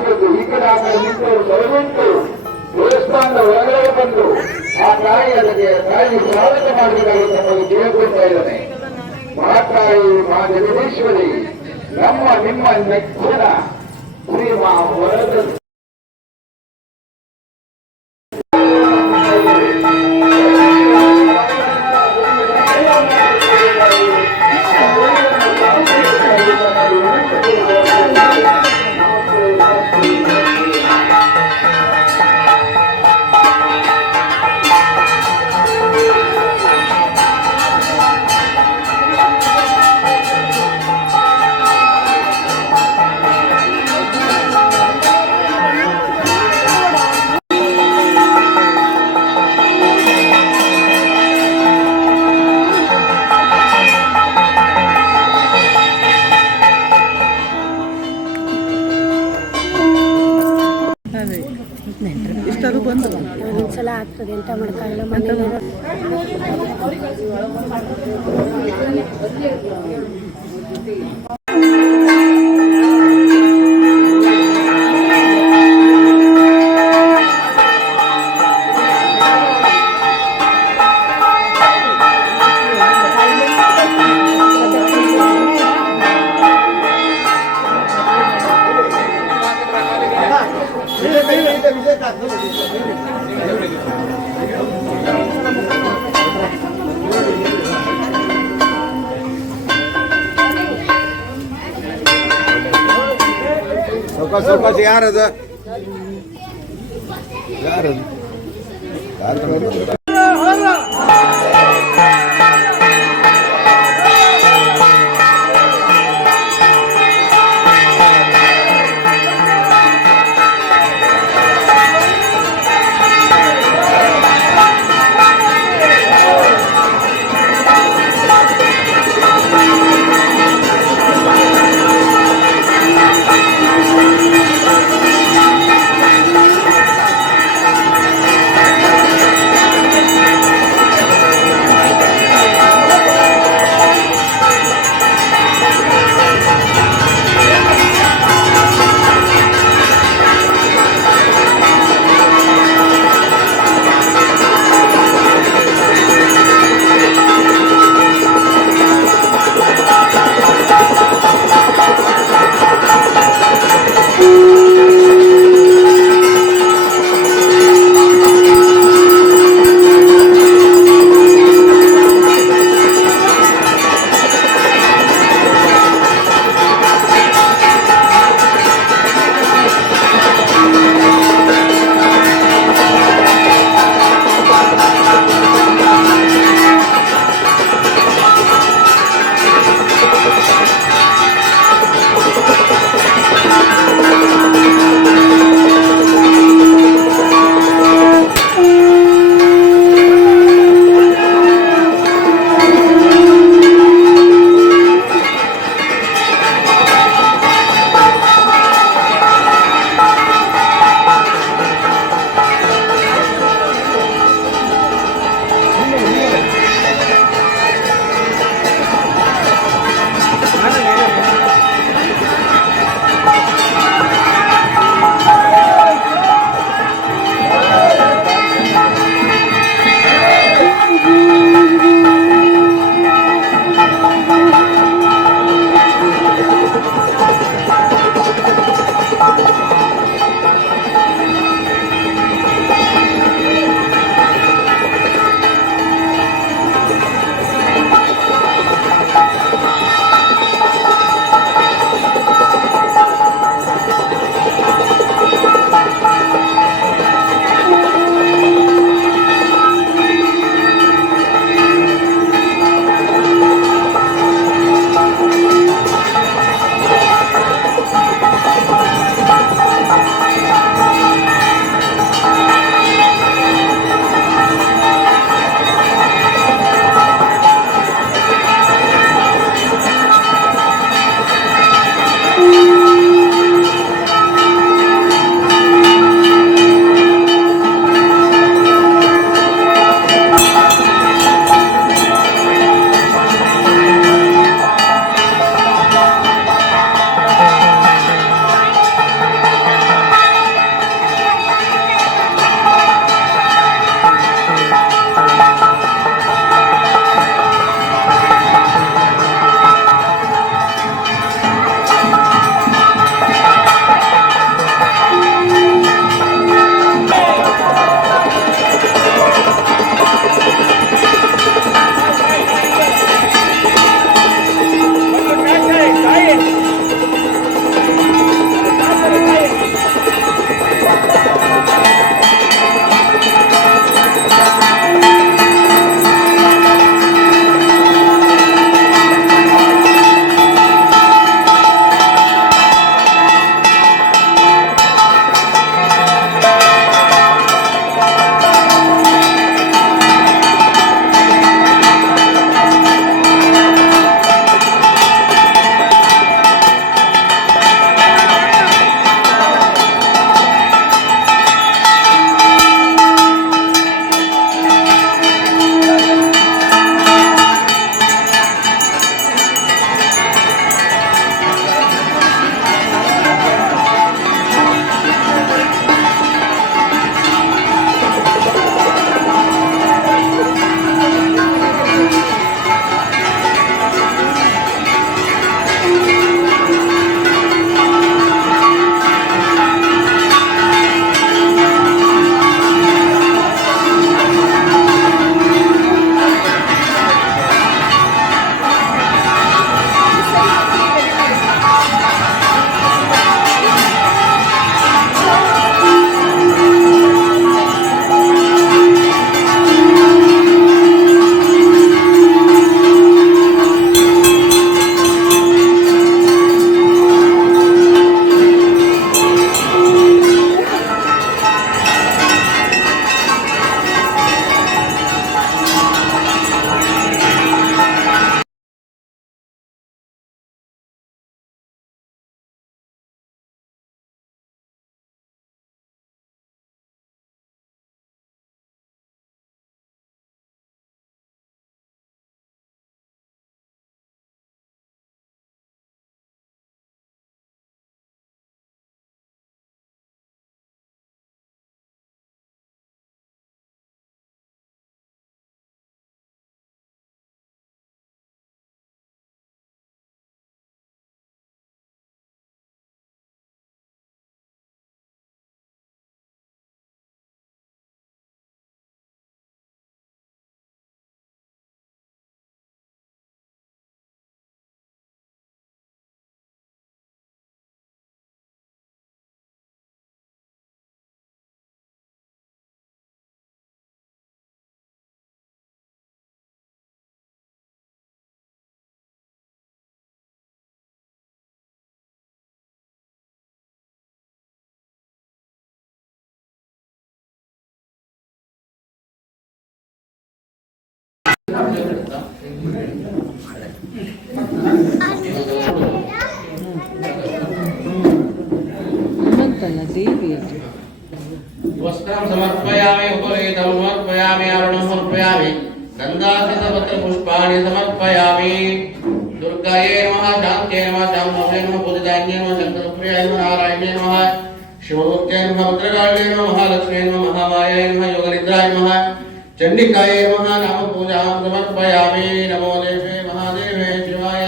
ಮಾಡಿಸಬೇಕು. ಈ ಕಡೆ ಆ ಕಡೆ ನಿಂತವರು ದಯವಿಟ್ಟು ದೇವಸ್ಥಾನದ ಹೊರಗಡೆ ಬಂದು ಆ ತಾಯಿ ಸ್ವಾಗತ ಮಾಡಬೇಕಾಗಿ ತಮಗೆ ಕೇಳಿಕೊಳ್ತಾ ಇದ್ದಾನೆ. ಮಾತಾಯಿ ಮಾ ಜಗದೀಶ್ವರಿ ನಮ್ಮ ನಿಮ್ಮ ನೆಚ್ಚಿನ ಶ್ರೀ ಮಾ ವರದ ಇಷ್ಟರು ಬಂದು ಒಂದ್ಸಲ ಆಗ್ತದೆ ಎಂತ ಮಾಡ್ಕೊಳ್ಳಲ್ಲ ಮನೇಲಿ ಸ್ವಲ್ಪ ಯಾರದು ಯಾರದು ಹನುಮಂತನ ದೇವಿ वस्त्रं समर्पयामि उपवेदं समर्पयामि आभरणं समर्पयामि गन्धाक्षतपत्रपुष्पाणि समर्पयामि दुर्गायै नमः शान्त्यै नमः शाम्भवे नमः बुद्धिदान्यै नमः शङ्करप्रियाय नमः नारायणाय नमः शिवमूर्त्यै नमः भद्रकाळ्यै नमः महालक्ष्म्यै नमः महामायायै नमः योगनिद्राय नमः चण्डिकायै नमः नामपूजां समर्पयामि नमो देवे महादेवे शिवाय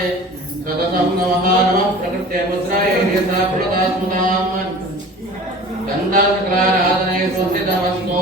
सततं नमः नमः प्रकृत्यै मुद्राय यथा प्रदास्मताम् गन्धासकलाराधने सुस्थितमस्तु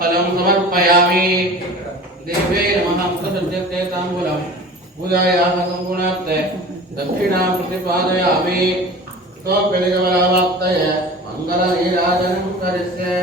फलं समर्पयामि देवे नमः मुखसज्जते ताम्बूलं पूजायाः सम्पूर्णार्थे दक्षिणां प्रतिपादयामि स्वप्यलिकबलावाप्तये मङ्गलनीराजनं करिष्ये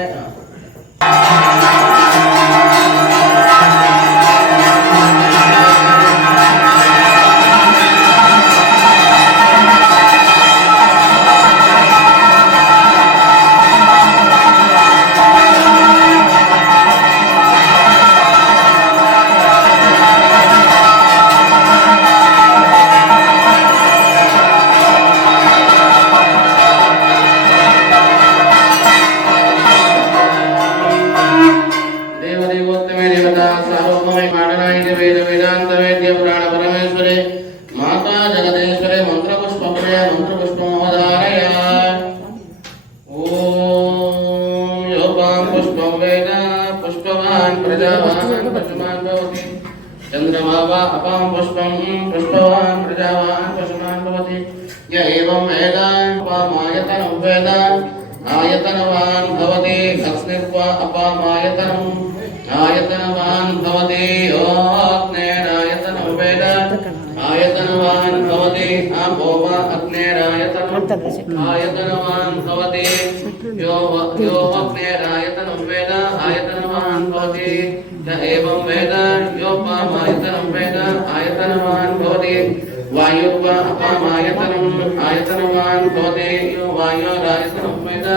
चंद्रमा वा अपां पुष्पं पुष्पवान् प्रजावान् पशुमान् भवति य एवं वेद अपामायतनं वेद आयतनवान् भवति अग्निर्वा अपामायतनम् आयतनवान् भवति यो अग्नेरायतनं वेद आयतनवान् भवति आपो वा अग्नेरायतनम् आयतनवान् भवति यो अग्नेरायतनं वेद आयतनवान् भवति एवं वेद योपामायतनं वेद आयतनवान् भवति वायुर्वा अपामायतनम् आयतनवान् भवति यो वायोरायतनं वेद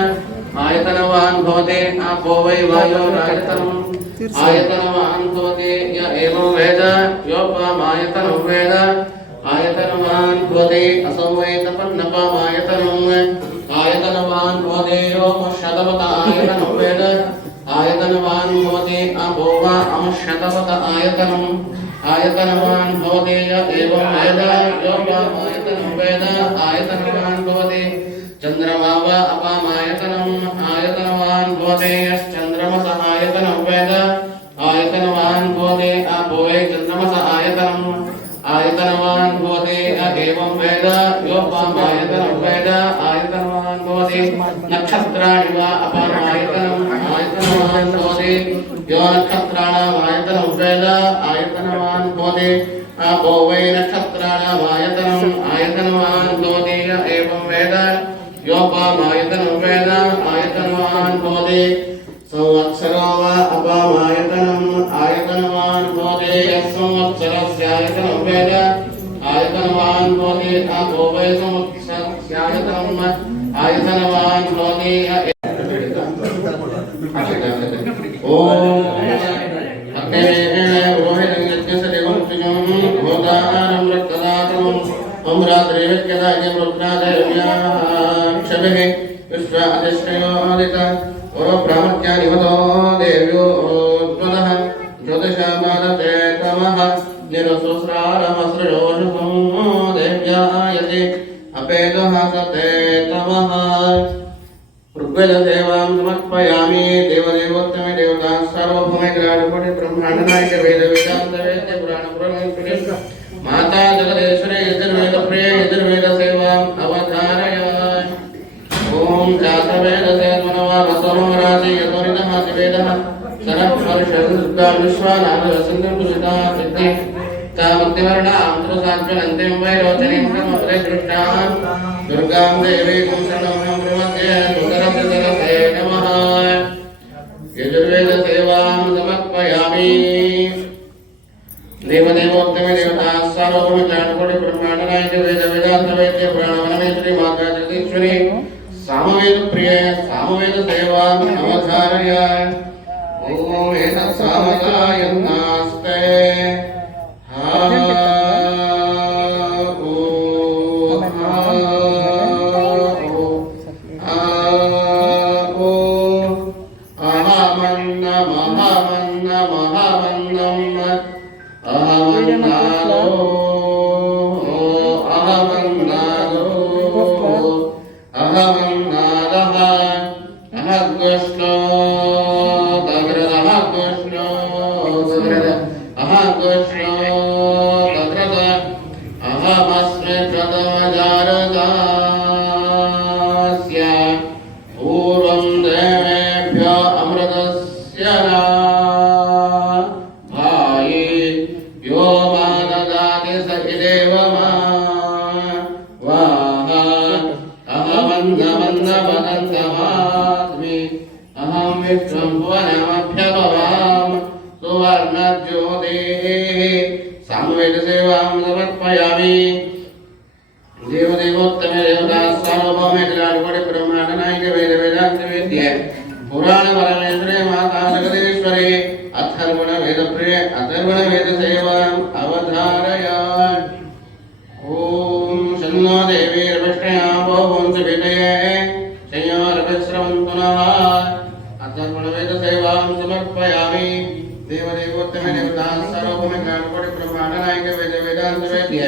आयतनवान् भवति आपो वै वायोरायतनम् आयतनवान् भवति य एवं वेद योपामायतनं वेद आयतनवान् भवति असौ वै तपन्नपामायतनम् आयतनवान् भवति यो शतवत आयतनं वेद आयतनवान् भवति आपो वा अमशतवत आयतनम् आयतनवान् भवति य एवं वेद योपामायतनं वेद आयतनवान् भवति चन्द्रमा वा अपामायतनम् आयतनवान् भवति यश्चन्द्रमस आयतनं वेद आयतनवान् भवति आपो वै चन्द्रमस आयतनम् आयतनवान् भवति एवं वेद योपामायतनं वेद आयतनवान् भवति नक्षत्राणि वा अपामायतनम् आयतनवान् भवति यो नक्षत्राणाम् आयतनं वेद आयतनवान् भवति आपो वै नक्षत्राणाम् आयतनम् आयतनवान् भवति एवं वेद योपामायतनं वेद आयतनवान् भवति संवत्सरो वा अपामायतनम् आयतनवान् भवति संवत्सरस्यायतनं वेद आयतनवान् भवति आपो वै संवत्सरस्यायतनम् आयतनवान् भवति ओम अग्ने रोहितं यज्ञस्य देवं त्रिजं भोदानं रक्तदातं अमरात्रिविद्यदाय रुद्रादयम्या क्षभिः विश्वादिष्टयोदित प्रामज्ञानिवतो देव्यो ज्वलः ज्योतिषमादते तमः निरसुस्रारमसृजोषसं देव्यायते अपेदः सते तमः ऋग्वेदसेवां समर्पयामि देवदेवोत्तमे देवता सार्वभौमे ग्राडपटि ब्रह्माण्डनायक वेद वेदान्त वेद्य पुराण पुराणेश्वरी माता जगदेश्वरे यजुर्वेदप्रिये यजुर्वेदसेवाम् अवधारय ओम जातवेदसे मनोवामसोमरासि यतोरितः वेदः सरस्वर्षदुर्गां विश्वानामरसिन्धुसुता सिद्धि तामतिवर्णां त्रिसात्वनन्तिं वैरोचनीं ब्रह्मपदे दृष्टां दुर्गां देवीं शरणं प्रपद्ये सुतरसिद्धे नमः यजुर्वेदसेवां समर्पयामि देवदेवोत्तमे देवता सार्वभौम ज्ञानकोटि ब्रह्माण्डनायक वेद वेदान्त वेद्य पुराणवनमेश्वरी माता जगदीश्वरी सामवेद प्रिय सामवेद सेवाम् अवधारय ओम एतत् सामगायन्नास्ते देवदेवोत्तमे देवता सार्वभौमे ग्राडपटि ब्रह्माण्डनायक वेद वेदान्त वेद्य पुराण परमेश्वरे माता जगदीश्वरे अथर्वण वेदप्रिय अथर्वण वेद सेवाम् अवधारय ओम शन्नो देवी रविष्णया भवन्तु विदये संयोरविश्रवन्तु नः अथर्वण वेद सेवां समर्पयामि देवदेवोत्तमे देवता सार्वभौमे ग्राडपटि ब्रह्माण्डनायक वेद वेदान्त वेद्य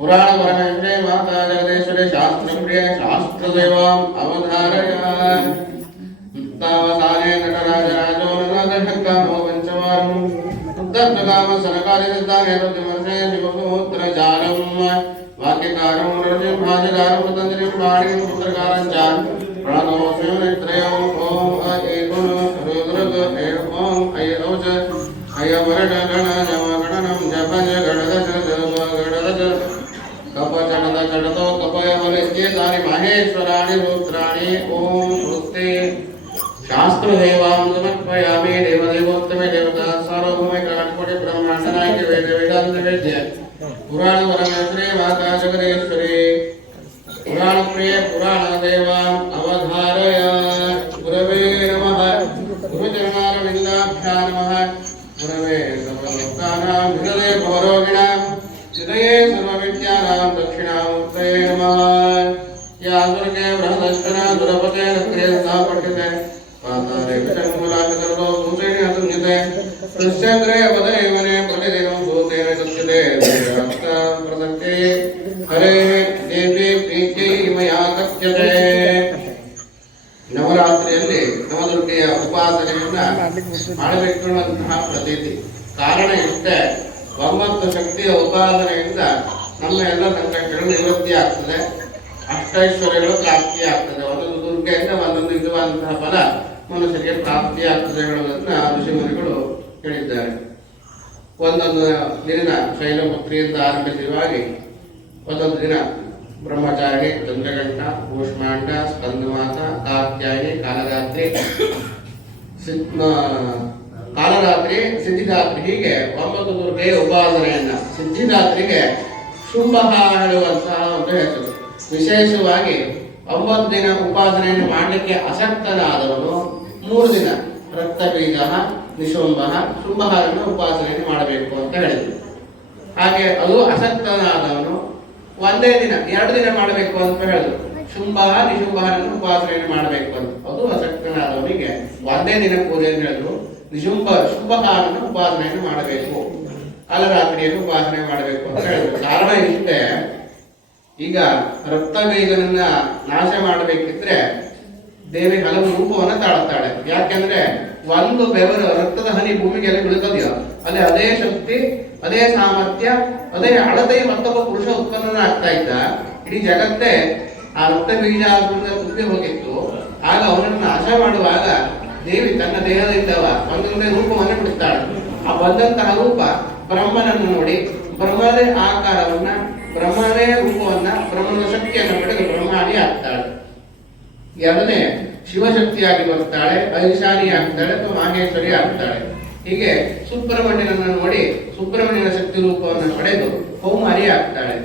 पुराण परमेश्वरे माता जगदीश्वरे शास्त्रप्रिय शास्त्रदेवाम् अवधारय तावसाने नटराजराजो नरदशक्कामो पञ्चवारम् उद्धर्तकाम सनकादिदाने रुद्रमर्षे शिवपुत्रजालम् वाक्यकारं रजभाजकारं तन्त्रिं प्राणिं पुत्रकारं च प्रणतोऽस्मि नेत्रयम् ॐ अयेगुण रुद्रग ॐ अयौच अयवरडगणजमगणनं जपज गणदश गणदश कपचणद चणतो कपयवलित्येतानि माहेश्वराणि रुद्राणि ॐ वृत्ते शास्त्रदेवां समर्पयामि देवदेवोत्तमे देवता सार्वभौमे ग्राडपटि ब्रह्माण्डनायक वेद वेदान्त वेद्य पुराण परमेश्वरे माता जगदीश्वरे पुराणप्रिय पुराणदेवाम् अवधारय गुरवे नमः गुरुचरणारविन्दाभ्यां नमः गुरवे सर्वलोकानां हृदये भवरोगिणां हृदये सर्वविद्यानां दक्षिणामूर्तये नमः या दुर्गे बृहदष्टना दुरपते रत्रे सदा पठ्यते पाताले विचङ्गुलाभितर्तो सूतेन अतुन्यते तस्यग्रे वदैवने प्रतिदिनं सूतेन तस्यते प्रसक्ते हरे देवी प्रीत्यै मया कथ्यते ನವರಾತ್ರಿಯಲ್ಲಿ ನವದುರ್ಗೆಯ ಉಪಾಸನೆಯನ್ನ ಮಾಡಬೇಕು ಅನ್ನುವಂತಹ ಪ್ರತೀತಿ. ಕಾರಣ ಇಷ್ಟೇ, 9 ಶಕ್ತಿಯ ಉಪಾಸನೆಯಿಂದ ನಮ್ಮ ಎಲ್ಲ ಸಂಕಟಗಳು ನಿವೃತ್ತಿ ಆಗ್ತದೆ, ಅಷ್ಟೈಶ್ವರ್ಯಗಳು ಪ್ರಾಪ್ತಿ ಆಗ್ತದೆ. ಒಂದೊಂದು ದುರ್ಗೆಯಿಂದ ಒಂದೊಂದು ಇರುವಂತಹ ಫಲ ಮನುಷ್ಯರಿಗೆ ಪ್ರಾಪ್ತಿ ಆಗ್ತದೆ ಹೇಳುವುದನ್ನ ಋಷಿಮುನಿಗಳು ಹೇಳಿದ್ದಾರೆ. ಒಂದೊಂದು ದಿನ ಶೈಲಪುತ್ರಿಯಿಂದ ಆರಂಭಿಸಿರುವಾಗಿ ಒಂದೊಂದು ದಿನ ಬ್ರಹ್ಮಚಾರಿಣಿ, ಚಂದ್ರಘಂಟ, ಕೂಷ್ಮಾಂಡ, ಸ್ಕಂದಮಾತ, ಕಾತ್ಯಾಯಿನಿ, ಕಾಲರಾತ್ರಿ, ಸಿದ್ಧಿದಾತ್ರಿ, ಹೀಗೆ 9 ದುರ್ಗೆಯ ಉಪಾಸನೆಯನ್ನ. ಸಿದ್ಧಿದಾತ್ರಿಗೆ ಶುಂಭ ಹೇಳುವಂತಹ ಒಂದು ಹೆಸರು. ವಿಶೇಷವಾಗಿ 9 ದಿನ ಉಪಾಸನೆಯನ್ನು ಮಾಡಲಿಕ್ಕೆ ಅಸಕ್ತನಾದವನು 3 ದಿನ ರಕ್ತಬೀಜ, ನಿಶುಂಭ, ಶುಂಭಹಾರನ್ನು ಉಪಾಸನೆಯನ್ನು ಮಾಡಬೇಕು ಅಂತ ಹೇಳಿದ್ರು. ಹಾಗೆ ಅದು ಅಸಕ್ತನಾದವನು ಒಂದೇ ದಿನ 2 ದಿನ ಮಾಡಬೇಕು ಅಂತ ಹೇಳಿದ್ರು. ಶುಂಭ ನಿಶುಂಭನನ್ನು ಉಪಾಸನೆಯನ್ನು ಮಾಡಬೇಕು ಅಂತ. ಅದು ಅಸಕ್ತನಾದವನಿಗೆ ಒಂದೇ ದಿನ ಪೂಜೆ ಅಂತ ಹೇಳಿದ್ರು. ಶುಂಭನನ್ನು ಉಪಾಸನೆಯನ್ನು ಮಾಡಬೇಕು, ಕಾಲರಾತ್ರಿಯನ್ನು ಉಪಾಸನೆ ಮಾಡಬೇಕು ಅಂತ ಹೇಳಿದ್ರು. ಕಾರಣ ಇಷ್ಟೇ, ಈಗ ರಕ್ತ ಬೀಜನನ್ನ ನಾಶ ಮಾಡಬೇಕಿದ್ರೆ ದೇವಿ ಹಲವು ರೂಪವನ್ನ ತಾಳುತ್ತಾಳೆ. ಯಾಕೆಂದ್ರೆ ಒಂದು ಬೆವರು ರಕ್ತದ ಹನಿ ಭೂಮಿಗೆ ಬೀಳುತ್ತದೆಯೋ ಅಲ್ಲಿ ಅದೇ ಶಕ್ತಿ, ಅದೇ ಸಾಮರ್ಥ್ಯ, ಅದೇ ಅಳತೆ ಮತ್ತೊಬ್ಬ ಪುರುಷ ಉತ್ಪನ್ನನಾಗ್ತಾ ಇದ್ದ. ಇಡೀ ಜಗತ್ತೇ ಆ ರಕ್ತ ಬೀಜ ತುಂಬಿ ಹೋಗಿತ್ತು. ಆಗ ಅವನನ್ನು ನಾಶ ಮಾಡುವಾಗ ದೇವಿ ತನ್ನ ದೇಹದಿಂದವ ಒಂದೊಂದೇ ರೂಪವನ್ನು ಬಿಡುತ್ತಾಳೆ. ಆ ಬಂದಂತಹ ರೂಪ ಬ್ರಹ್ಮನನ್ನು ನೋಡಿ ಬ್ರಹ್ಮನೇ ಆಕಾರವನ್ನ, ಬ್ರಹ್ಮನೇ ರೂಪವನ್ನ, ಬ್ರಹ್ಮನ ಶಕ್ತಿಯನ್ನು ಪಡೆದು ಬ್ರಹ್ಮಾಣಿ ಆಗ್ತಾಳೆ. ಎರಡನೇ ಶಿವಶಕ್ತಿಯಾಗಿ ಬರ್ತಾಳೆ, ಐಶಾನಿ ಆಗ್ತಾಳೆ ಅಥವಾ ಮಾಹೇಶ್ವರಿ ಆಗ್ತಾಳೆ. ಹೀಗೆ ಸುಬ್ರಹ್ಮಣ್ಯನನ್ನು ನೋಡಿ ಸುಬ್ರಹ್ಮಣ್ಯನ ಶಕ್ತಿ ರೂಪವನ್ನು ಪಡೆದು ಕೌಮಾರಿ ಆಗ್ತಾಳೆ.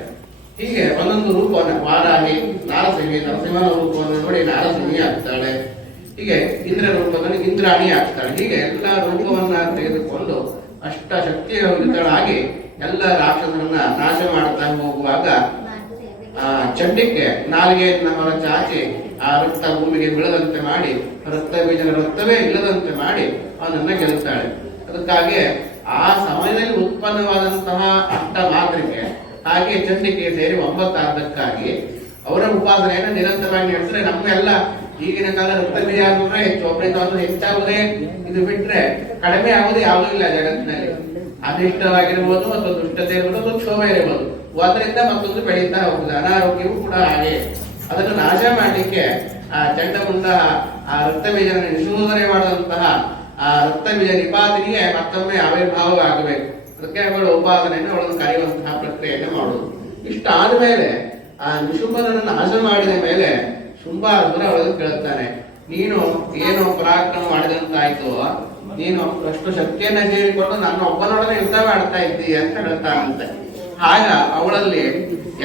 ಹೀಗೆ ಒಂದೊಂದು ರೂಪವನ್ನು, ವಾರಾಹಿ, ನಾರಸಿಂಹಿ, ನರಸಿಂಹನ ರೂಪವನ್ನು ನೋಡಿ ನಾರಸಿಂಹಿ ಆಗ್ತಾಳೆ. ಹೀಗೆ ಇಂದ್ರ ರೂಪದಲ್ಲಿ ಇಂದ್ರಾಣಿ ಆಗ್ತಾಳೆ. ಹೀಗೆ ಎಲ್ಲ ರೂಪವನ್ನ ತೆಗೆದುಕೊಂಡು ಅಷ್ಟ ಶಕ್ತಿಯುತಳಾಗಿ ಎಲ್ಲ ರಾಕ್ಷಸರನ್ನ ನಾಶ ಮಾಡ್ತಾ ಹೋಗುವಾಗ ಆ ಚಂಡಿಕೆ ನಾಲಿಗೆಯನ್ನ ಹೊರ ಚಾಚಿ ಆ ರಕ್ತ ಭೂಮಿಗೆ ಬೀಳದಂತೆ ಮಾಡಿ, ರಕ್ತ ಬೀಜದ ರಕ್ತವೇ ಇಲ್ಲದಂತೆ ಮಾಡಿ ಅವನನ್ನ ಗೆಲ್ತಾಳೆ. ಅದಕ್ಕಾಗಿ ಆ ಸಮಯದಲ್ಲಿ ಉತ್ಪನ್ನವಾದಂತಹ ಅಷ್ಟ ಮಾತೃಕೆ ಹಾಗೆ ಚಂಡಿಕೆ ಸೇರಿ 9 ಆದಕ್ಕಾಗಿ ಅವರ ಉಪಾಸನೆಯನ್ನು ನಿರಂತರವಾಗಿ ನಡೆಸಿದ್ರೆ ನಮ್ಮೆಲ್ಲ ಈಗಿನ ಕಾಲ ರಕ್ತ ಬೀಜ ಆದ್ರೆ ಹೆಚ್ಚು, ಒಬ್ಬರಿಂದ ಒಂದು ಹೆಚ್ಚಾಗುದೇ, ಇದು ಬಿಟ್ರೆ ಕಡಿಮೆ ಆಗುದು ಯಾವುದೂ ಇಲ್ಲ ಜಗತ್ತಿನಲ್ಲಿ. ಅನಿಷ್ಟವಾಗಿರ್ಬೋದು ಅಥವಾ ದುಷ್ಟತೆ ಇರ್ಬೋದು ಅಥವಾ ಕ್ಷೋಭ ಇರ್ಬೋದು, ಒಂದರಿಂದ ಮತ್ತೊಂದು ಬೆಳೀತಾ ಹೋಗುದು. ಅನಾರೋಗ್ಯವೂ ಕೂಡ ಹಾಗೆ. ಅದನ್ನು ನಾಶ ಮಾಡಲಿಕ್ಕೆ ಆ ಚಂಡಮುಂಡ ಆ ರಕ್ತ ಬೀಜ ನಿಶೋಧನೆ ಮಾಡಿದಂತಹ ಆ ರಕ್ತ ಬೀಜ ನಿಪಾತನಿಗೆ ಮತ್ತೊಮ್ಮೆ ಆವಿರ್ಭಾವ ಆಗಬೇಕು. ಅದಕ್ಕೆ ಅವಳು ಉಪಾಸನೆಯನ್ನು ಅವಳನ್ನು ಕರೆಯುವಂತಹ ಪ್ರಕ್ರಿಯೆಯನ್ನು ಮಾಡುವುದು. ಇಷ್ಟ ಆದ್ಮೇಲೆ ಆ ನಿಶುಂಭನನ್ನು ನಾಶ ಮಾಡಿದ ಮೇಲೆ ಶುಂಭಾಸುರ ಅವಳನ್ನು ಕೇಳುತ್ತಾನೆ, ನೀನು ಏನು ಪರಾಕ್ರಮ ಮಾಡಿದಂತಾಯ್ತು, ನೀನು ಅಷ್ಟು ಶಕ್ತಿಯನ್ನ ಸೇರಿಕೊಂಡು ನನ್ನ ಒಬ್ಬನೊಡನೆ ಯುದ್ಧ ಮಾಡ್ತಾ ಇದ್ದೀಯ ಅಂತ ಹೇಳ್ತಾನಂತೆ. ಆಗ ಅವಳಲ್ಲಿ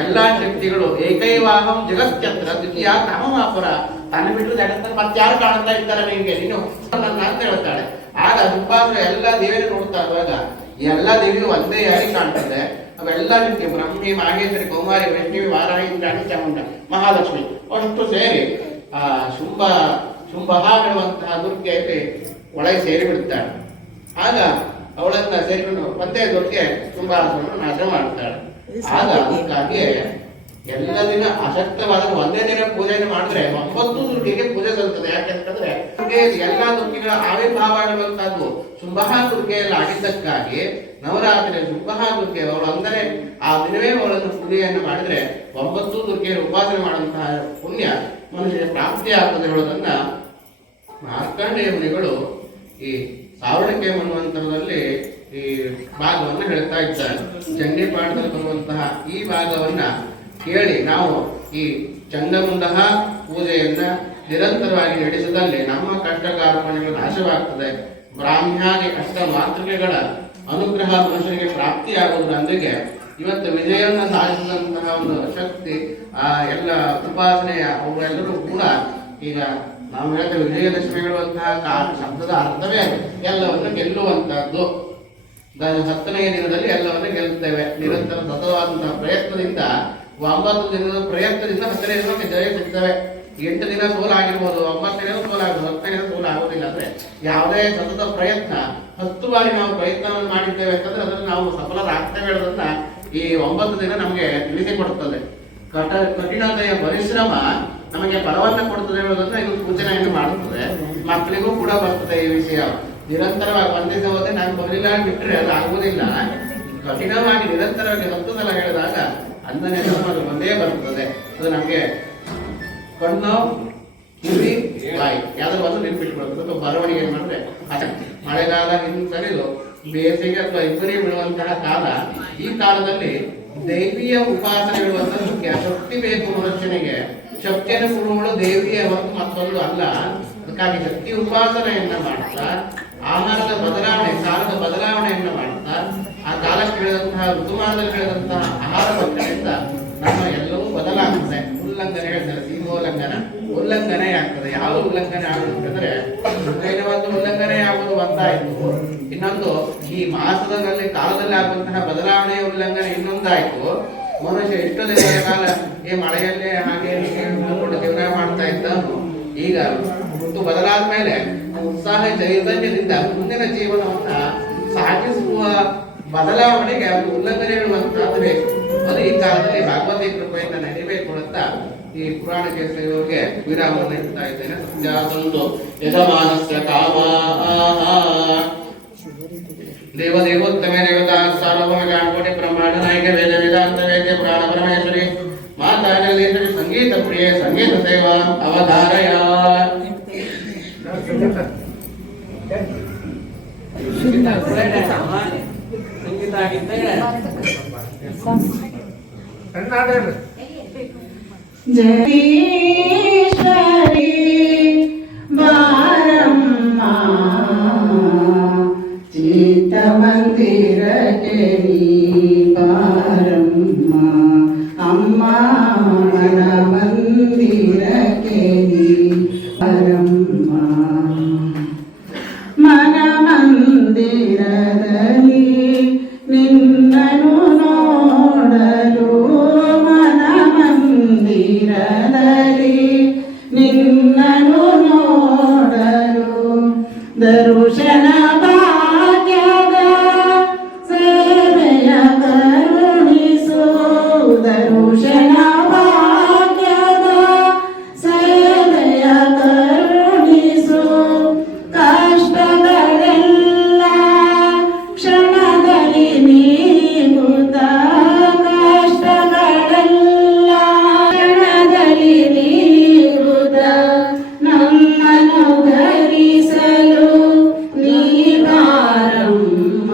ಎಲ್ಲಾ ಶಕ್ತಿಗಳು ಏಕೈವಾಹಂ ಜಗತ್ಯಂತ್ರ ದ್ವಿತೀಯ ಕಾಮಮಾಪುರ, ತನ್ನ ಬಿಟ್ಟು ಜಗತ್ತಲ್ಲಿ ಮತ್ತಾರು ಕಾಣ್ತಾ ಇರ್ತಾರೆ ನಿನ್ಗೆ, ನೀನು ನನ್ನ ಅಂತ ಹೇಳ್ತಾಳೆ. ಆಗ ಶುಂಭಾಸುರ ಎಲ್ಲ ದೇವಿಯನ್ನು ನೋಡ್ತಾ ಇರುವಾಗ ಎಲ್ಲ ದೇವಿಯು ಒಂದೇ ಯಾರಿ ಕಾಣ್ತದೆ. ಅವೆಲ್ಲ ಶಕ್ತಿ ಬ್ರಹ್ಮಿ, ಮಾಗೇಶ್ವರಿ, ಕೌಮಾರಿ, ವೈಷ್ಣವಿ, ವಾರಾಹಿ, ಇಂದ್ರಾಣಿ, ಚಾಮುಂಡ, ಮಹಾಲಕ್ಷ್ಮಿ ಅಷ್ಟು ಸೇರಿ ಆ ಶುಂಭ ಹೇಳುವಂತಹ ದುರ್ಗೆಯಲ್ಲಿ ಒಳಗೆ ಸೇರಿ ಬಿಡ್ತಾಳೆ. ಆಗ ಅವಳನ್ನ ಸೇರಿಕೊಂಡು ಒಂದೇ ದುರ್ಗೆ ಶುಂಭಾಸುರನ್ನು ನಾಶ ಮಾಡ್ತಾಳೆ. ಆಗ ಅದಕ್ಕಾಗಿ ಎಲ್ಲ ದಿನ ಅಶಕ್ತವಾದ ಒಂದೇ ದಿನ ಪೂಜೆಯನ್ನು ಮಾಡಿದ್ರೆ 9 ದುರ್ಗೆಗೆ ಪೂಜೆ ಸಲ್ತದೆ. ಯಾಕೆಂತಂದ್ರೆ ಎಲ್ಲಾ ದುರ್ಗೆಗಳ ಆವಿರ್ಭಾವ ಆಗಿರುವಂತಹದ್ದು ಶುಂಭಾ ದುರ್ಗೆಯಲ್ಲಿ ಆಗಿದ್ದಕ್ಕಾಗಿ ನವರಾತ್ರಿ ಶುಂಭಾ ದುರ್ಗೆ ಅವಳು ಅಂದರೆ ಆ ದಿನವೇ ಅವಳನ್ನು ಪೂಜೆಯನ್ನು ಮಾಡಿದ್ರೆ 9 ದುರ್ಗೆಯನ್ನು ಉಪಾಸನೆ ಮಾಡುವಂತಹ ಪುಣ್ಯ ಮನುಷ್ಯ ಪ್ರಾಪ್ತಿ ಆಗ್ತದೆ ಹೇಳೋದನ್ನ ಮಾರ್ಕಂಡೇಯ ಮುನಿಗಳು ಈ ಸಾವಳಿಕೆ ಅನ್ನುವಂಥದ್ರಲ್ಲಿ ಈ ಭಾಗವನ್ನು ಹೇಳ್ತಾ ಇದ್ದಾರೆ. ಚಂಡಿ ಪಾಠದಲ್ಲಿ ಬರುವಂತಹ ಈ ಭಾಗವನ್ನ ಕೇಳಿ ನಾವು ಈ ಚಂಡಮುಂಡಃ ಪೂಜೆಯನ್ನ ನಿರಂತರವಾಗಿ ನಡೆಸಿದಲ್ಲಿ ನಮ್ಮ ಕಷ್ಟ ಕಾರ್ಪಣ್ಯಗಳು ನಾಶವಾಗ್ತದೆ. ಬ್ರಾಹ್ಮ್ಯಾದಿ ಅಷ್ಟ ಮಾತೃಕೆಗಳ ಅನುಗ್ರಹ ಮನುಷ್ಯನಿಗೆ ಪ್ರಾಪ್ತಿಯಾಗುವುದರೊಂದಿಗೆ ಇವತ್ತು ವಿಜಯವನ್ನು ಸಾಧಿಸಿದಂತಹ ಒಂದು ಶಕ್ತಿ ಆ ಎಲ್ಲ ಉಪಾಸನೆಯ ಅವೆಲ್ಲರೂ ಕೂಡ ಈಗ ನಾವು ಹೇಳ್ತೇವೆ ವಿಜಯದಶಮಿ ಹೇಳುವಂತಹ ಶಬ್ದದ ಅರ್ಥವೇ ಎಲ್ಲವನ್ನು ಗೆಲ್ಲುವಂತಹದ್ದು. 10ನೇ ದಿನದಲ್ಲಿ ಎಲ್ಲವನ್ನು ಗೆಲ್ಲುತ್ತೇವೆ. ನಿರಂತರ ಸತತವಾದಂತಹ ಪ್ರಯತ್ನದಿಂದ 9 ದಿನದ ಪ್ರಯತ್ನದಿಂದ 10ನೇ ದಿನಕ್ಕೆ ಜಯ ಸಿಗ್ತವೆ. 8 ದಿನ ಸೋಲಾಗಿರ್ಬೋದು, 9 ದಿನ ಸೋಲಾಗಬಹುದು, 10ನೇ ದಿನ ಸೋಲಾಗುವುದಿಲ್ಲ. ಅಂದ್ರೆ ಯಾವುದೇ ಸತತ ಪ್ರಯತ್ನ 10 ಬಾರಿ ನಾವು ಪ್ರಯತ್ನವನ್ನು ಮಾಡಿದ್ದೇವೆ ಅಂತಂದ್ರೆ ಅದನ್ನು ನಾವು ಸಫಲರಾಗ್ತೇವೆ ಹೇಳೋದನ್ನ ಈ 9 ದಿನ ನಮಗೆ ತಿಳಿಸಿಕೊಡುತ್ತದೆ. ಕಠಿಣತೆಯ ಪರಿಶ್ರಮ ನಮಗೆ ಫಲವನ್ನ ಕೊಡುತ್ತದೆ ಹೇಳೋದನ್ನ ಇದು ಸೂಚನೆಯನ್ನು ಮಾಡುತ್ತದೆ. ಮಕ್ಕಳಿಗೂ ಕೂಡ ಬರ್ತದೆ ಈ ವಿಷಯ. ನಿರಂತರವಾಗಿ ಒಂದೇ ಹೋದ್ರೆ ನಾನು ಬರಲಿಲ್ಲ ಬಿಟ್ಟರೆ ಅದು ಆಗುವುದಿಲ್ಲ. ಕಠಿಣವಾಗಿ ನಿರಂತರವಾಗಿ 10 ಸಲ ಹೇಳಿದಾಗ 11ನೇ ಸಲ ಅದು ಒಂದೇ ಬರ್ತದೆ. ಅದು ನಮಗೆ ಕಣ್ಣು, ಕಿವಿ, ಬಾಯಿ ಯಾವ್ದಾದ್ರು ಒಂದು ನೆನಪಿಟ್ಕೊಳ್ತದೆ. ಅಥವಾ ಬರವಣಿಗೆ ಏನ್ ಮಾಡಿದ್ರೆ ಮಳೆಗಾಲ ಹಿಂಸರಿದು ಬೇಸಿಗೆ ಅಥವಾ ಇಬ್ಬರಿ ಬೀಳುವಂತಹ ಕಾಲ. ಈ ಕಾಲದಲ್ಲಿ ದೈವಿಯ ಉಪಾಸನೆ ಇರುವಂತಹ ಶಕ್ತಿ ಬೇಕು ಮನುಷ್ಯನಿಗೆ. ಶಕ್ತಿಯನ್ನು ಕೊಡುವಳು ದೇವಿಯ ಹೊರತು ಮತ್ತೊಂದು ಅಲ್ಲ. ಅದಕ್ಕಾಗಿ ಶಕ್ತಿ ಉಪಾಸನೆಯನ್ನ ಮಾಡ್ತಾ ಆಹಾರದ ಬದಲಾವಣೆ, ಕಾಲದ ಬದಲಾವಣೆಯನ್ನ ಮಾಡ್ತಾ ಆ ಕಾಲಕ್ಕೆ ಹೇಳಿದಂತಹ ಋತುಮಾನದಲ್ಲಿ ಹೇಳಿದಂತಹ ಆಹಾರ ಪದ್ಧತಿಯಿಂದ ನಮ್ಮ ಎಲ್ಲವೂ ಬದಲಾಗ್ತದೆ. ಉಲ್ಲಂಘನೆ ಹೇಳ್ತಾರೆ, ಸೀಮೋಲ್ಲಂಘನ ಉಲ್ಲಂಘನೆ ಆಗ್ತದೆ. ಯಾವ ಉಲ್ಲಂಘನೆ ಆಗುತ್ತಂದ್ರೆ ಒಂದು ಉಲ್ಲಂಘನೆ ಆಗುವುದು ಒಂದಾಯ್ತು, ಇನ್ನೊಂದು ಈ ಮಾಸದಲ್ಲಿ ಕಾಲದಲ್ಲಿ ಆಗುವಂತಹ ಬದಲಾವಣೆಯ ಉಲ್ಲಂಘನೆ ಇನ್ನೊಂದಾಯ್ತು. ಮನುಷ್ಯ ಎಷ್ಟು ದಿನಗಳ ಕಾಲ ಈ ಮಳೆಯಲ್ಲೇ ಹಾಗೆ ನಾನು ಈಗ ಋತು ಬದಲಾದ ಮೇಲೆ ಉತ್ಸಾಹ ಚೈತನ್ಯದಿಂದ ಮುಂದಿನ ಜೀವನವನ್ನ ಸಾಗಿಸುವ ಬದಲಾವಣೆಗೆ ಒಂದು ಉಲ್ಲಂಘನೆಗಳು ಬೇಕು. ಅದು ಈ ಕಾಲದಲ್ಲಿ ಭಗವತಿ ಕೃಪೆಯಿಂದ ನಡಿಬೇಕು ಅಂತ ಈ ಪುರಾಣ ಕೇಸರಿಗೆ ವಿರಾಮವನ್ನು ಇಡ್ತಾ ಇದ್ದೇನೆ. ಸಂಧ್ಯಾಸಂದು ಯಜಮಾನಸ್ಯ ಕಾಮ ದೇವದೇವೋತ್ತಮೇ ದೇವತಾ ಸಾರ್ವಭೌಮಿಕ ಕೋಟಿ ಬ್ರಹ್ಮಾಂಡ ನಾಯಕ ವೇದ ವೇದಾಂತ ವೇದ್ಯ ಪುರಾಣ ಪರಮೇಶ್ವರಿ ಮಾತಾ ಜಗದೀಶ್ವರಿ ಸಂಗೀತ ಪ್ರಿಯ ಸಂಗೀತ ಸೇವಾ ಅವಧಾರಯ. ಜಗದೀಶ್ವರಿ ಬಾರಮ್ಮ ಚಿತ್ತ ಮಂದಿರಕ್ಕೆ ನೀ ಬಾರಮ್ಮ ಅಮ್ಮ ಮನ ಮಂದಿರಕ್ಕೆ ನೀ ಬಾರಮ್ಮ ಮನ ಮಂದಿರದಲ್ಲಿ ನಿನ್ನನು ನೋಡಲು ಮನ ಮಂದಿರದಲ್ಲಿ ನಿನ್ನನು ನೋಡಲು ದರುಶನ ಭಾಗ್ಯದ ಸೇವೆಯ ಕರುಣಿಸು ದರುಶನ ಭಾಗ್ಯದ ಸೇವೆಯ ಕರುಣಿಸು ಕಷ್ಟಗಳೆಲ್ಲ ಕ್ಷಣದಲ್ಲಿ ನೀಗುತ್ತ ಕಷ್ಟಗಳೆಲ್ಲ ಕ್ಷಣದಲ್ಲಿ ನೀಗುತ್ತ ನಮ್ಮನ್ನು ಧರಿಸಲು ನೀ ಬಾರಮ್ಮ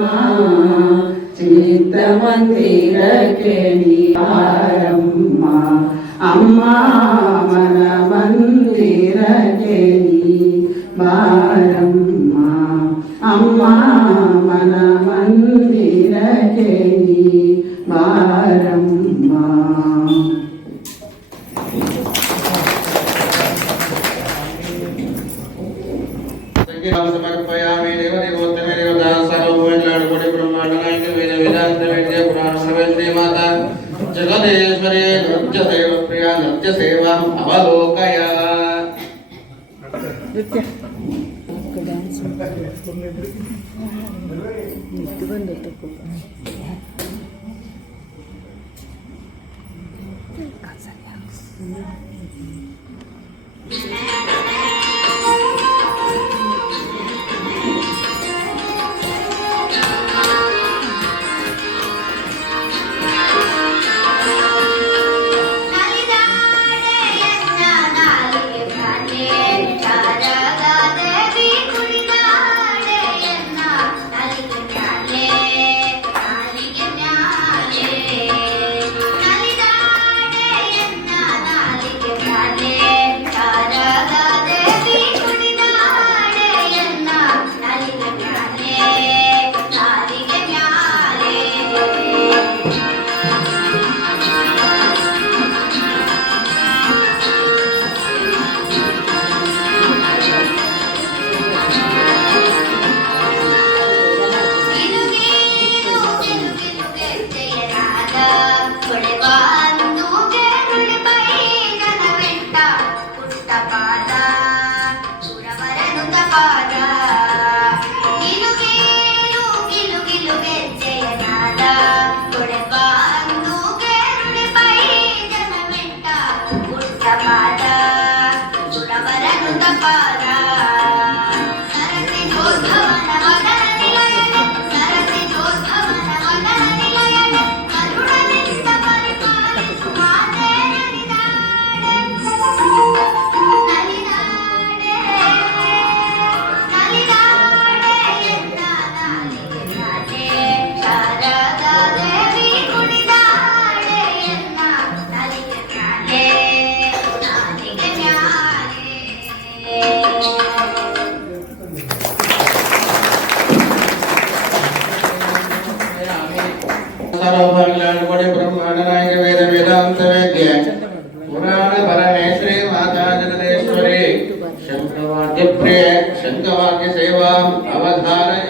ಚಿತ್ತ ಮಂದಿರಕ್ಕೆ ನೀ ಬಾರಮ್ಮ ಅಮ್ಮ ಮನ ಮಂದಿರಕ್ಕೆ ನೀ ಬಾರಮ್ಮ ಅಮ್ಮ ಮನ ಮಂದಿರಕ್ಕೆ ನೀ ಬಾರಮ್ಮ. ಸಮರ್ಪಯಾಮಿ ದೇವದೇವೋತ್ತಮೇ ದೇವತಾ ಸಾರ್ವಭೌಮಿಕ ಕೋಟಿ ಬ್ರಹ್ಮಾಂಡ ನಾಯಕ ವೇದ ವೇದಾಂತ ವೇದ್ಯ ಪುರಾಣ ಪರಮೇಶ್ವರಿ ಮಾತಾ ಜಗದೇಶ್ವರಿ ನೃತ್ಯ ಸೇವ ಪ್ರಿಯ ನೃತ್ಯ ಸೇವಾ ಅವಲೋಕಯ. ಡ್ಯಾನ್ಸ್ ನಿಂತು ಬಂದು ತಪ್ಪು ಸರ್ವಭೌಮಕೋಟಿ ಬ್ರಹ್ಮಾಂಡ ನಾಯಕ ವೇದ ವೇದಾಂತ ವೇದ್ಯ ಪುರಾಣ ಪರಮೇಶ್ವರಿ ಮಾತಾ ಜಗದೇಶ್ವರಿ ಶಂಕವಾದ್ಯ ಪ್ರಿಯ ಶಂಕವಾದ್ಯ ಸೇವಾ ಅವಧಾರಯ.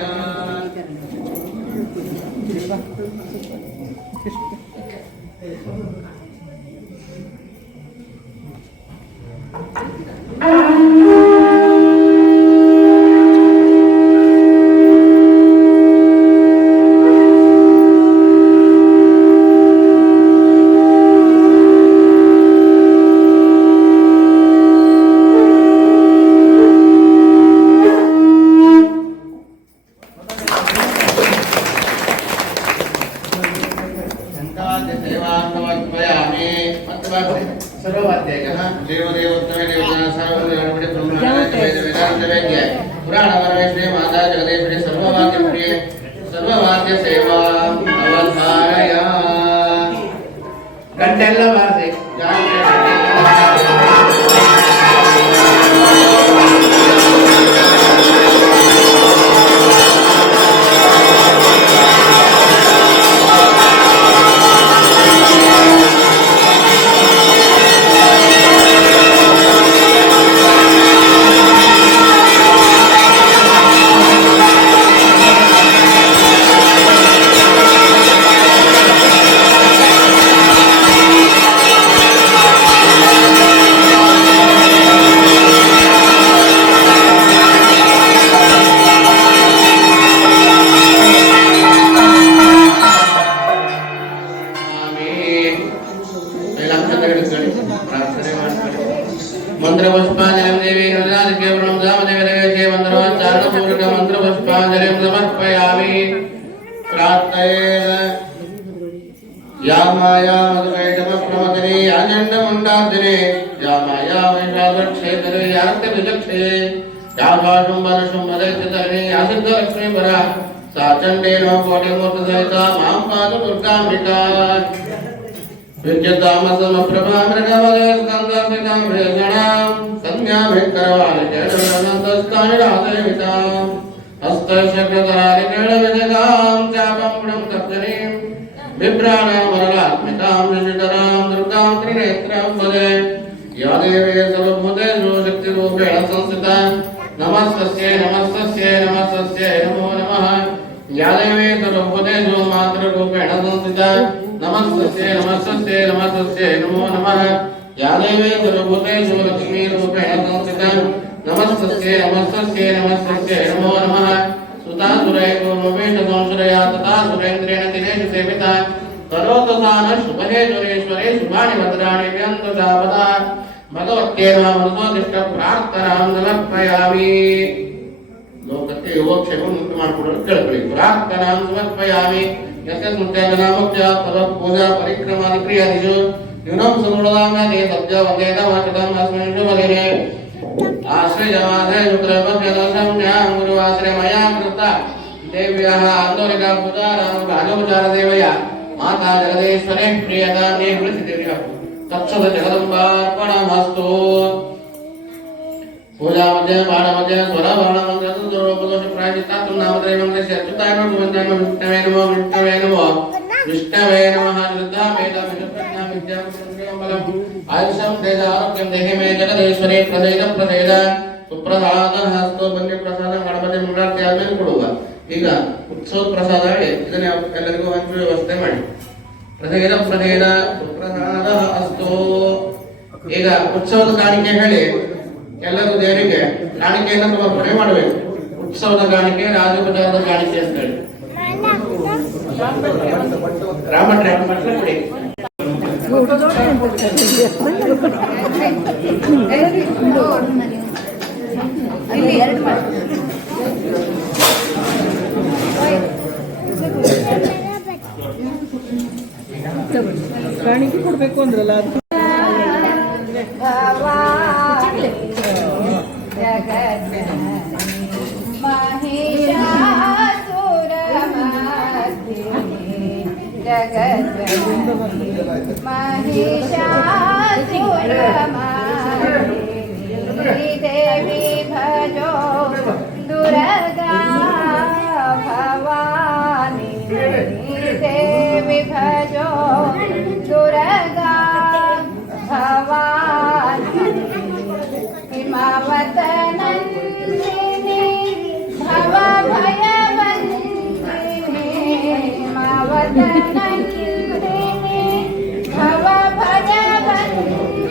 ಸರ್ವವಾದ್ಯಕಃ ದೇವದೇವೋತ್ತಮ ದೇವತಾ ಸರ್ವದೇವಪಡಿ ಬ್ರಹ್ಮಾಂಡ ವೇದ ವೇದಾಂತ ವೇದ್ಯ ಪುರಾಣ ಪರಮೇಶ್ವರಿ ಮಾತಾ ಜಗದೇಶ್ವರಿ ಸರ್ವವಾದ್ಯ ಪ್ರಿಯೆ ಸರ್ವವಾದ್ಯ ಸೇವಾ ಅವಧಾರಯ ಗಂಟೆಲ್ಲ ಬಾರದೆ मंत्रपुष्पांजलिं देवी नवजातके ब्रह्मजामदेवदेवे मंत्रवाचारणपूर्वक मंत्रपुष्पांजलिं समर्पयामि प्रार्थयेन या माया मधुकैटमप्रमदने या चण्डमुण्डार्जने या माया महिषासुरक्षेत्रे या रक्तविचक्षे या भाषुम्बरशुम्भदैत्यतरणे या सिद्धलक्ष्मीपरा सा चण्डेन कोटिमूर्तिसहिता मां पातु दुर्गाम्बिका विद्युतामसमप्रभामृगवलस्कन्दासितां भेषणां संज्ञाभिकरवालिकेणनन्दस्तानिराधयितां हस्तशक्रतरालिकेणविजगां चापं गुणं तर्जनीं बिभ्राणामरलात्मिकां ऋषितरां दुर्गां त्रिनेत्रां वदे या देवी सर्वभूतेषु शक्तिरूपेण संस्थिता नमस्तस्यै नमस्तस्यै नमस्तस्यै नमो नमः या देवी सर्वभूतेषु मातृरूपेण संस्थिता नमस्तस्यै नमस्तस्यै नमस्तस्यै नमो नमः या देवी सर्वभूतेषु लक्ष्मीरूपेण संस्थिता नमस्तस्यै नमस्तस्यै नमस्तस्यै नमो नमः सुता सुरैर्गोमेष संश्रया तथा सुरेन्द्रेण दिनेषु सेविता करोतु सा न शुभहे जुरेश्वरे शुभानि भद्राणि व्यन्तु सापदा भगवत्यै मनसोदिष्ट प्रार्थनां समर्पयामि लोकಕ್ಕೆ ಯೋಗಕ್ಷೇಮವನ್ನು ಉಂಟು ಮಾಡಿಕೊಡಲು ಕೇಳಿಕೊಳ್ಳಿ ಪ್ರಾರ್ಥನಾಂ ಸಮರ್ಪಯಾಮಿ ಯಸ್ಯ ಸ್ಮೃತ್ಯಾಗನಾಮೋಕ್ತ್ಯ ಪದ ಪೂಜಾ ಪರಿಕ್ರಮಾದಿ ಕ್ರಿಯಾದಿಷು ನ್ಯೂನಂ ಸಮುಳದಾಮ್ಯಾದಿ ಸತ್ಯ ವಂದೇನ ವಾಚಕಂ ಅಸ್ಮಿನ್ ಶುಭದಿನೆ ಆಶ್ರಯವಾದೇ ಶುಕ್ರಪಕ್ಷದೋಷಮ್ಯಾಂ ಗುರುವಾಶ್ರಯ ಮಯಾ ಕೃತ ದೇವ್ಯಾಃ ಆಂದೋಲಿಕಾ ಪೂಜಾರಾಂ ರಾಜೋಪಚಾರ ದೇವಯ ಮಾತಾ ಜಗದೇಶ್ವರೇ ಪ್ರಿಯದಾನ್ಯೇ ವೃತ್ತಿದೇವ್ಯ ತತ್ಸದ ಜಗದಂಬಾರ್ಪಣಮಸ್ತು पूजा मध्य बाण मध्य स्वर बाण मंत्र सर्वोपदोष प्रायश्चित्ता तुम नामत्रयं शत्रुताय नमः गोविन्दाय नमः विष्णवे नमः विष्णवे नमः विष्णवे नमः श्रद्धा मेधा विष्णुप्रज्ञा विद्या मंगलम आयुषं तेज आरोग्यं देहि मे जगदीश्वरे प्रसेद प्रसेद सुप्रसाद हस्तो बन्य प्रसाद गणपति मंगलारತಿ ಆದ್ಮೇಲೆ ಕೊಡುವ ಈಗ ಉತ್ಸವ ಪ್ರಸಾದ ಹೇಳಿ ಇದನ್ನ ಎಲ್ಲರಿಗೂ ಹಂಚುವ ವ್ಯವಸ್ಥೆ ಮಾಡಿ ಪ್ರಸೇದ ಪ್ರಸೇದ ಸುಪ್ರಸಾದ ಹಸ್ತು ಈಗ ಉತ್ಸವದ ಕಾಣಿಕೆ ಹೇಳಿ ಎಲ್ಲರೂ ದೇವರಿಗೆ ಕಾಣಿಕೆಯನ್ನು ಸಮರ್ಪಣೆ ಮಾಡಬೇಕು ಉತ್ಸವದ ಕಾಣಿಕೆ ರಾಜೋಪಚಾರದ ಕಾಣಿಕೆ ಅಂತ ಹೇಳಿ ರಾಮಟ್ರೆ ಕೊಡಿ ಕಾಣಿಕೆ ಕೊಡ್ಬೇಕು ಅಂದ್ರಲ್ಲ ಅದು देवी भजो दुर्गा भवानी देवी भजो दुर्गा भवानी हिमावतनन्दिनी भव भयवन्दिनी हिमावतनन्दिनी भव भयवन्दिनी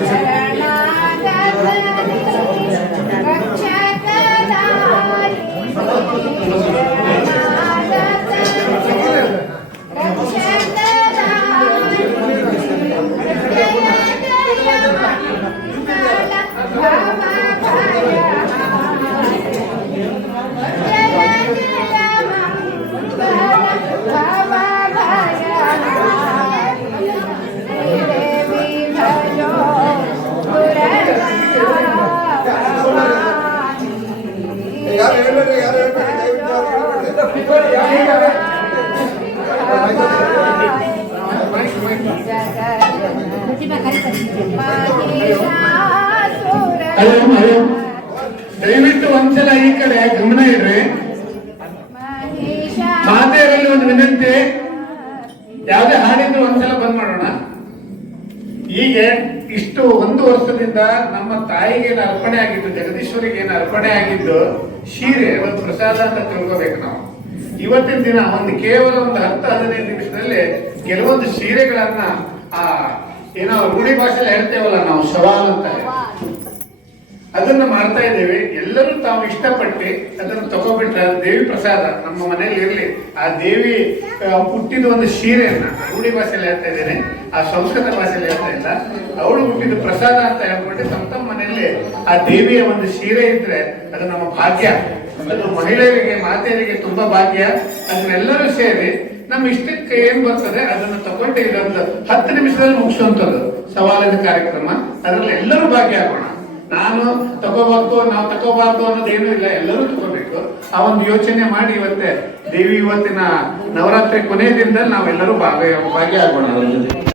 शरणा ದಯವಿಟ್ಟು ಒಂದ್ಸಲ ಈ ಕಡೆ ಗಮನ ಇಡ್ರಿ. ಮಾತೆಯರಲ್ಲಿ ಒಂದು ವಿನಂತಿ, ಯಾವುದೇ ಹಾಡಿದ್ರು ಒಂದ್ಸಲ ಬಂದ್ ಮಾಡೋಣ. ಹೀಗೆ ಇಷ್ಟು 1 ವರ್ಷದಿಂದ ನಮ್ಮ ತಾಯಿಗೆ ಅರ್ಪಣೆ ಆಗಿದ್ದು, ಜಗದೀಶ್ವರಿಗೆ ಏನು ಅರ್ಪಣೆ ಆಗಿದ್ದು ಸೀರೆ ಒಂದು ಪ್ರಸಾದ ಅಂತ ತಿಳ್ಕೋಬೇಕು ನಾವು. ಇವತ್ತಿನ ದಿನ ಕೇವಲ ಒಂದು 10-15 ನಿಮಿಷದಲ್ಲಿ ಕೆಲವೊಂದು ಸೀರೆಗಳನ್ನ ಏನೋ ರೂಢಿ ಭಾಷೆಯಲ್ಲಿ ಹೇಳ್ತೇವಲ್ಲ ನಾವು, ಸವಾಲ್ ಅಂತ, ಅದನ್ನ ಮಾಡ್ತಾ ಇದ್ದೇವೆ. ಎಲ್ಲರೂ ತಾವು ಇಷ್ಟಪಟ್ಟು ಅದನ್ನು ತಗೋಬಿಟ್ರೆ ಅದು ದೇವಿ ಪ್ರಸಾದ ನಮ್ಮ ಮನೆಯಲ್ಲಿ ಇರಲಿ. ಆ ದೇವಿ ಹುಟ್ಟಿದ ಒಂದು ಸೀರೆಯನ್ನ ರೂಢಿ ಭಾಷೆಯಲ್ಲಿ ಹೇಳ್ತಾ ಇದ್ದೇನೆ, ಆ ಸಂಸ್ಕೃತ ಭಾಷೆಯಲ್ಲಿ ಹೇಳ್ತಾ ಇಲ್ಲ. ಅವಳು ಹುಟ್ಟಿದ ಪ್ರಸಾದ ಅಂತ ಹೇಳ್ಬಿಟ್ಟು ತಮ್ಮ ಮನೆಯಲ್ಲಿ ಆ ದೇವಿಯ ಒಂದು ಸೀರೆ ಇದ್ರೆ ಅದು ನಮ್ಮ ಭಾಗ್ಯ. ಅದು ಮಹಿಳೆಯರಿಗೆ, ಮಾತೆಯರಿಗೆ ತುಂಬಾ ಭಾಗ್ಯ. ಅದನ್ನೆಲ್ಲರೂ ಸೇರಿ ನಮ್ಮ ಇಷ್ಟಕ್ಕೆ ಏನ್ ಬರ್ತದೆ ಅದನ್ನು ತಗೊಂಡು ಇದೊಂದು 10 ನಿಮಿಷದಲ್ಲಿ ಮುಗಿಸುವಂಥದ್ದು ಸವಾಲಿನ ಕಾರ್ಯಕ್ರಮ. ಅದರಲ್ಲಿ ಎಲ್ಲರೂ ಭಾಗ್ಯ ಆಗೋಣ. ನಾನು ತಗೋಬೇಕು, ನಾವು ತಗೋಬಾರ್ದು ಅನ್ನೋದೇನೂ ಇಲ್ಲ, ಎಲ್ಲರೂ ತಗೋಬೇಕು. ಆ ಒಂದು ಯೋಚನೆ ಮಾಡಿ ಇವತ್ತೇ ದೇವಿ ಇವತ್ತಿನ ನವರಾತ್ರಿ ಕೊನೆಯ ದಿನದಲ್ಲಿ ನಾವೆಲ್ಲರೂ ಭಾಗ್ಯ ಆಗೋಣ.